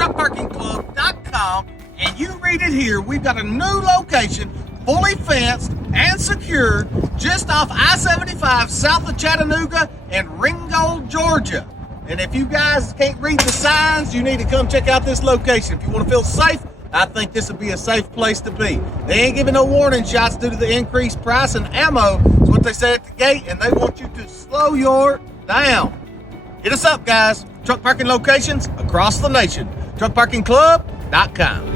truckparkingclub.com, and you read it here. We've got a new location, fully fenced and secure, just off I-75 south of Chattanooga and Ringgold, Georgia. And if you guys can't read the signs, you need to come check out this location. If you want to feel safe, I think this would be a safe place to be. They ain't giving no warning shots due to the increased price, and ammo is what they said at the gate, and they want you to slow your down. Hit us up, guys. Truck parking locations across the nation. Truckparkingclub.com.